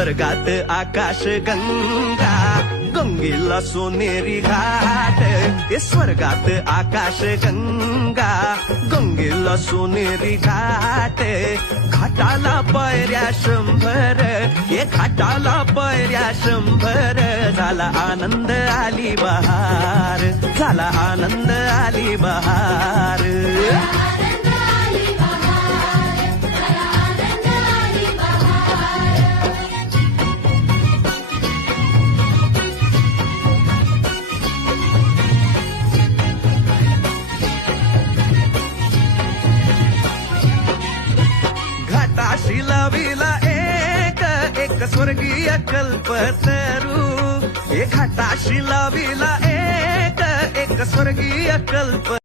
स्वर्गात आकाश गंगा गंगेला सोनेरी घाट हे स्वर्गात आकाश गंगा गंगेला सोनेरी घाट घाटाला पायऱ्या 100 हे घाटाला पायऱ्या 100 झाला आनंद आली बहार झाला आनंद आली बहार घाटाशी लाविला एक स्वर्गीय कल्पतरू हे घाटाशी लाविला एक स्वर्गीय कल्प